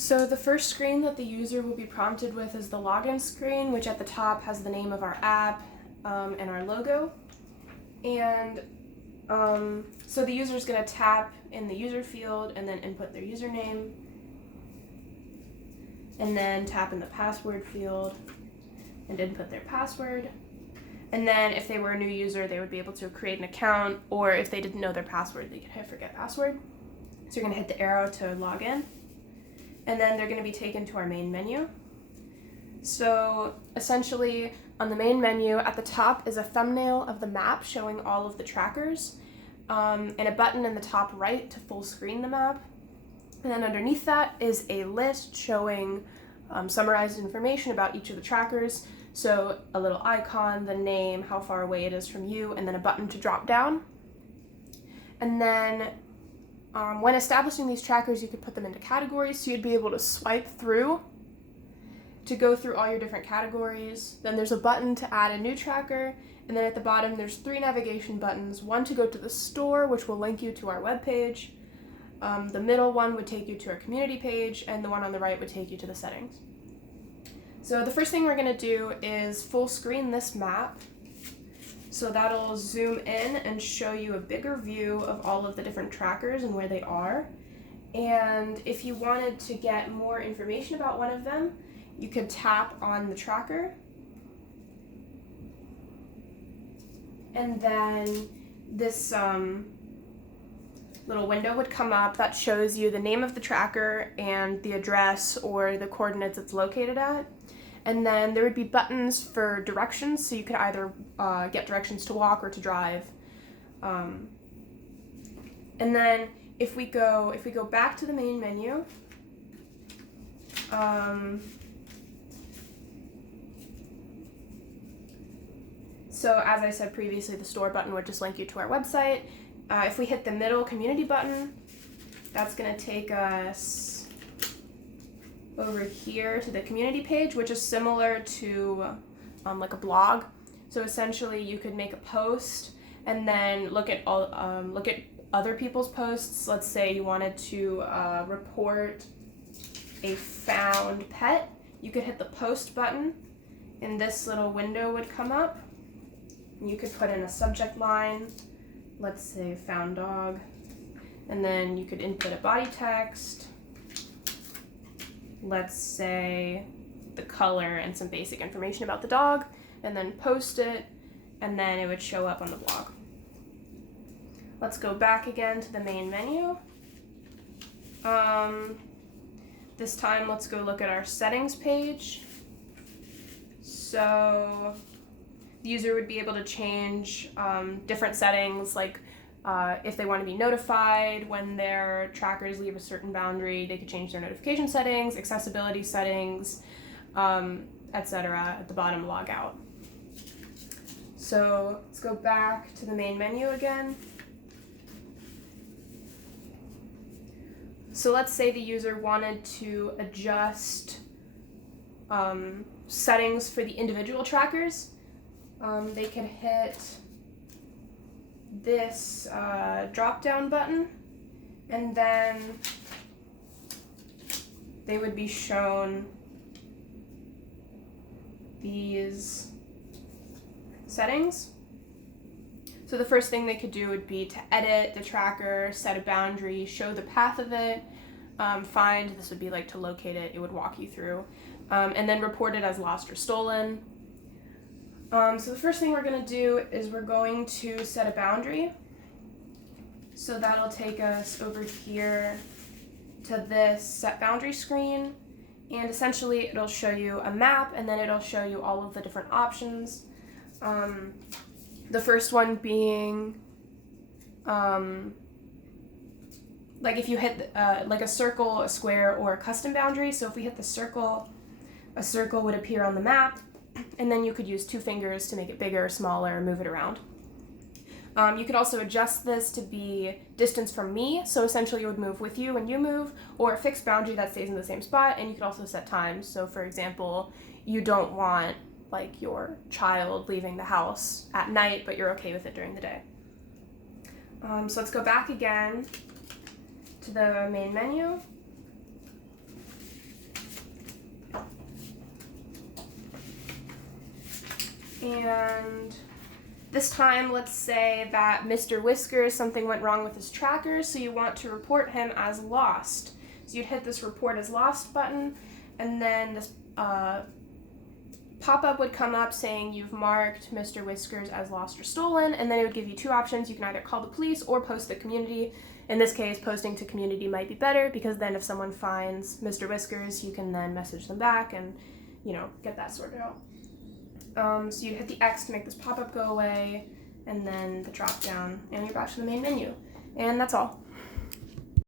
So the first screen that the user will be prompted with is the login screen, which at the top has the name of our app and our logo. And so the user is going to tap in the user field and then input their username, and then tap in the password field and input their password. And then if they were a new user, they would be able to create an account, or if they didn't know their password, they could hit forget password. So you're going to hit the arrow to log in, and then they're going to be taken to our main menu. So essentially on the main menu at the top is a thumbnail of the map showing all of the trackers, and a button in the top right to full screen the map. And then underneath that is a list showing summarized information about each of the trackers. So a little icon, the name, how far away it is from you, and then a button to drop down. And then when establishing these trackers, you could put them into categories, so you'd be able to swipe through to go through all your different categories. Then there's a button to add a new tracker, and then at the bottom there's 3 navigation buttons, one to go to the store, which will link you to our webpage. The middle one would take you to our community page, and the one on the right would take you to the settings. So the first thing we're going to do is full screen this map. So that'll zoom in and show you a bigger view of all of the different trackers and where they are. And if you wanted to get more information about one of them, you could tap on the tracker. And then this little window would come up that shows you the name of the tracker and the address or the coordinates it's located at. And then there would be buttons for directions, so you could either get directions to walk or to drive. And then if we go back to the main menu, so as I said previously, the store button would just link you to our website. If we hit the middle community button, that's going to take us over here to the community page, which is similar to like a blog. So essentially you could make a post and then look at other people's posts. Let's say you wanted to report a found pet. You could hit the post button and this little window would come up. You could put in a subject line, let's say found dog, and then you could input a body text, let's say the color and some basic information about the dog, and then post it, and then it would show up on the blog. Let's go back again to the main menu. This time let's go look at our settings page. So the user would be able to change different settings, like if they want to be notified when their trackers leave a certain boundary, they could change their notification settings, accessibility settings, etc. At the bottom, log out. So let's go back to the main menu again. So let's say the user wanted to adjust settings for the individual trackers. They could hit this drop-down button, and then they would be shown these settings. So the first thing they could do would be to edit the tracker, set a boundary, show the path of it, find, this would be like to locate it, it would walk you through, and then report it as lost or stolen. So the first thing we're going to do is we're going to set a boundary. So that'll take us over here to this set boundary screen, and essentially it'll show you a map, and then it'll show you all of the different options. The first one being like if you hit like a circle, a square, or a custom boundary. So if we hit the circle, a circle would appear on the map, and then you could use 2 fingers to make it bigger, smaller, move it around. You could also adjust this to be distance from me, so essentially it would move with you when you move, or a fixed boundary that stays in the same spot, and you could also set times. So for example, you don't want like your child leaving the house at night, but you're okay with it during the day. So let's go back again to the main menu. And this time, let's say that Mr. Whiskers, something went wrong with his tracker, so you want to report him as lost. So you'd hit this report as lost button, and then this pop-up would come up saying you've marked Mr. Whiskers as lost or stolen, and then it would give you two options. You can either call the police or post the community. In this case, posting to community might be better, because then if someone finds Mr. Whiskers, you can then message them back and, get that sorted out. So you hit the X to make this pop-up go away, and then the drop down, and you're back to the main menu. And that's all.